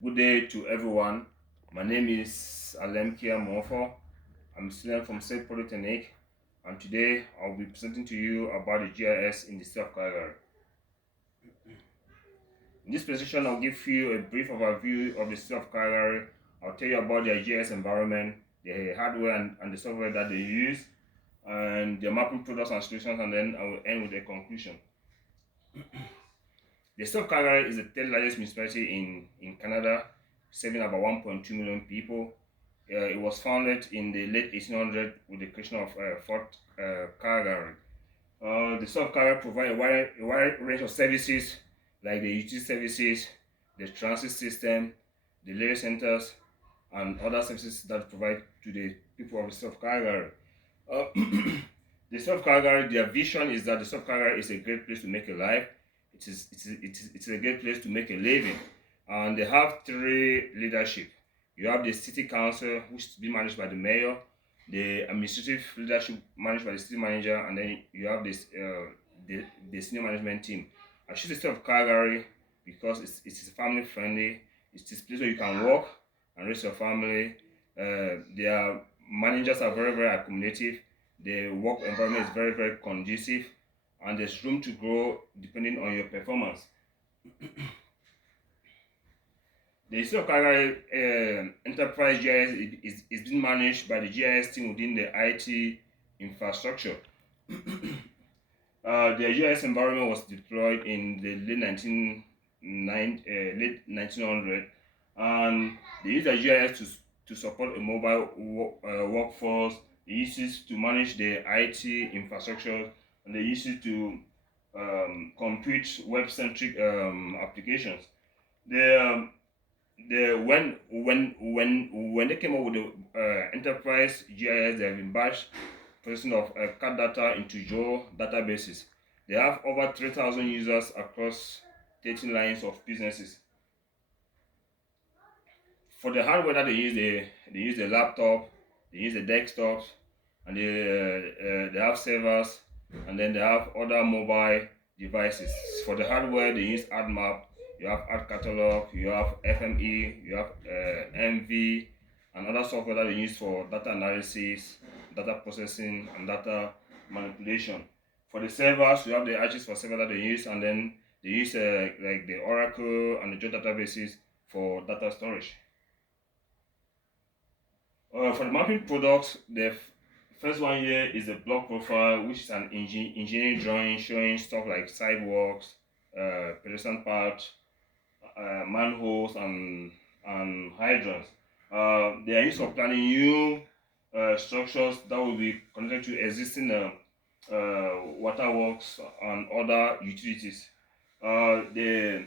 Good day to everyone. My name is Alemkia Mofo. I'm a student from SAIT Polytechnic, and today I'll be presenting to you about the GIS in the state of Calgary. In this presentation, I'll give you a brief overview of the state of Calgary. I'll tell you about their GIS environment, the hardware and the software that they use, and their mapping products and solutions, and then I will end with a conclusion. The state of Calgary is the third largest municipality in Canada, serving about 1.2 million people. It was founded in the late 1800s with the creation of Fort Calgary. The state of Calgary provides a wide range of services like the utility services, the transit system, the labor centers, and other services that provide to the people of the state of Calgary. Uh, the state of Calgary, their vision is that the state of Calgary is a great place to make a life. It's a great place to make a living. And they have three leadership. You have the city council, which is being managed by the mayor, the administrative leadership managed by the city manager, and then you have the senior management team. I choose the state of Calgary because it's family friendly. It's a place where you can work and raise your family. Their managers are very accommodative. The work environment is very conducive, and there's room to grow depending on your performance. The state of Calgary Enterprise GIS is being managed by the GIS team within the IT infrastructure. The GIS environment was deployed in the late 1900, and they use the GIS to support a mobile workforce. They use it to manage the IT infrastructure, and they use it to compute web-centric applications. The when they came up with the enterprise GIS, they have been batched processing of CAD data into Joe databases. They have over 3,000 users across 13 lines of businesses. For the hardware that they use the laptop, they use the desktops, and they have servers, and then they have other mobile devices. For the hardware, they use AdMap, you have Ad Catalog, you have FME, you have MV, and other software that they use for data analysis, data processing, and data manipulation. For the servers, you have the archives for server that they use, and then they use like the Oracle and the Joe databases for data storage. For the mapping products, the first one here is the block profile, which is an engineering drawing showing stuff like sidewalks, pedestrian paths, manholes, and hydrants. They are used for planning new structures that will be connected to existing waterworks and other utilities. The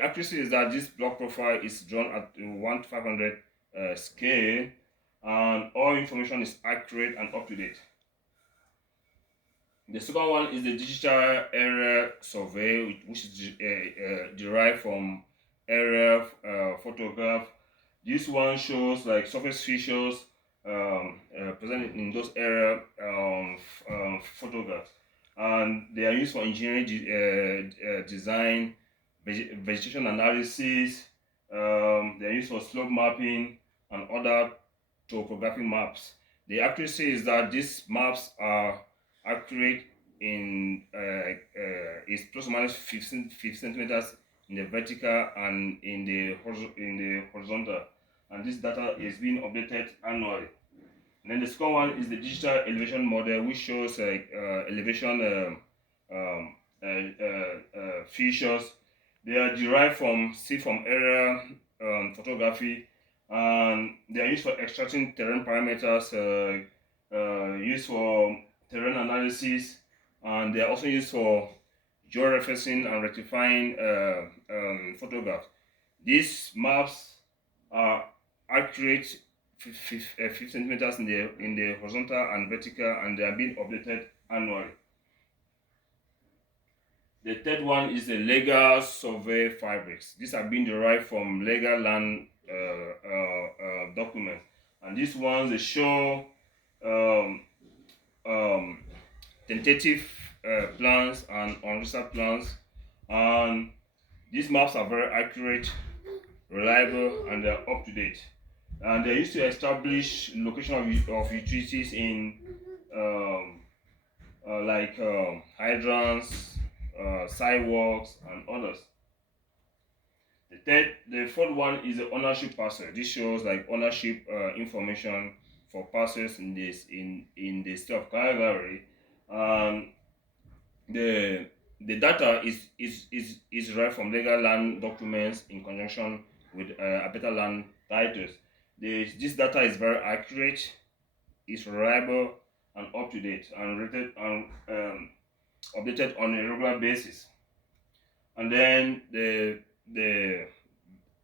accuracy is that this block profile is drawn at 1 to 500 scale, and all information is accurate and up to date. The second one is the digital area survey, which is derived from area photograph. This one shows like surface features present in those area photographs, and they are used for engineering design, vegetation analysis. They are used for slope mapping and other topographic maps. The accuracy is that these maps are accurate in is plus or minus 15 centimeters in the vertical and in the horizontal, and this data is being updated annually. And then the second one is the digital elevation model, which shows elevation features. They are derived from area photography, and they are used for extracting terrain parameters, used for terrain analysis, and they are also used for georeferencing and rectifying photographs. These maps are accurate 50 centimeters in the horizontal and vertical, and they are being updated annually. The third one is the legal survey fabrics. These are being derived from legal land documents, and these ones they show um, um, tentative plans and unresearched plans, and these maps are very accurate reliable, and they're up to date. And they used to establish location of utilities in um, hydrants, sidewalks, and others. The fourth one is the ownership parcel. This shows like ownership information for parcels in the state of Calgary. Um, the the data is derived from legal land documents in conjunction with a better land titles. This data is very accurate, is reliable, and up to date, and rated and updated on a regular basis. And then the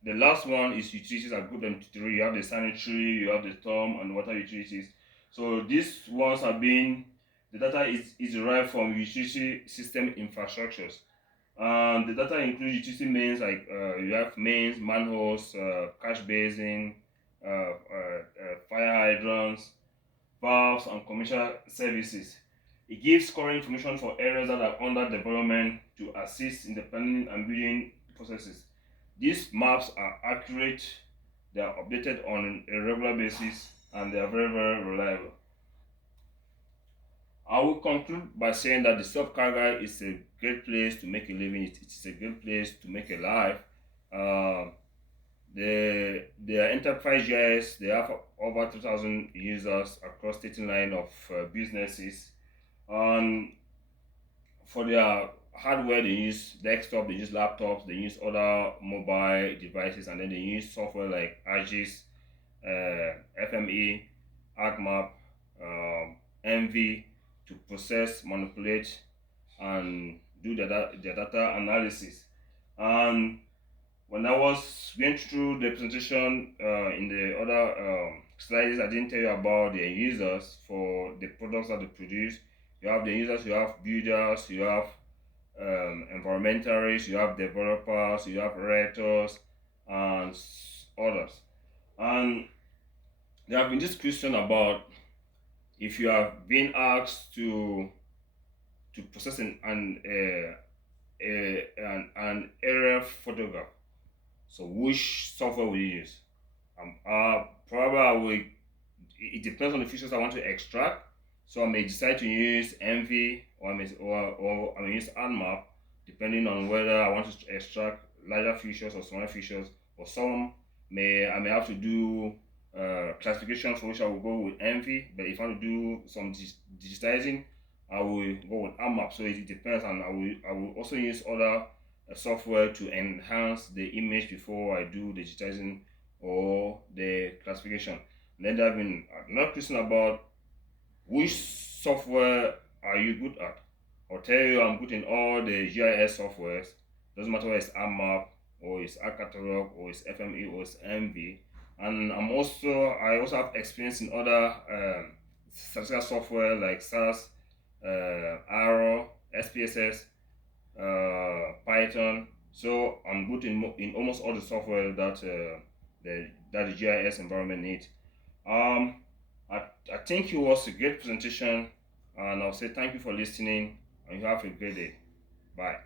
last one is utilities are grouped into three. You have the sanitary, you have the storm, and water utilities. So these ones have been the data is derived from utility system infrastructures. The data includes utility mains like you have mains, manholes, catch basin, fire hydrants, valves, and commercial services. It gives current information for areas that are under development to assist in the planning and building processes. These maps are accurate, they are updated on a regular basis, and they are very, very reliable. I will conclude by saying that the South Calgary is a great place to make a living. It's a great place to make a life. Uh, the enterprise GIS, they have over 2,000 users across 13 line of businesses. And for their hardware, they use desktop, they use laptops, they use other mobile devices, and then they use software like ArcGIS, FME, ArcMap, MV to process, manipulate, and do the data analysis. And when I was going through the presentation in the other slides, I didn't tell you about the users for the products that they produce. You have the users, you have builders, you have environmentalists, you have developers, you have writers, and others. And there have been this question about if you have been asked to process an aerial photograph, so which software will you use? Probably I will. It depends on the features I want to extract. So I may decide to use MV or I may use AdMap, depending on whether I want to extract larger features or smaller features. Or some I may have to do classification, for which I will go with MV. But if I want to do some digitizing, I will go with AdMap. So it depends, and I will also use other software to enhance the image before I do the digitizing or the classification. And then there have been another question about which software are you good at. I'll tell you I'm good in all the GIS softwares. Doesn't matter whether it's AMAP or it's ArcCatalog or it's FME or it's MV. And I also have experience in other statistical software like SAS, Arrow, SPSS, Python. So I'm good in almost all the software that the GIS environment needs. I think it was a great presentation, and I'll say thank you for listening, and you have a great day. Bye.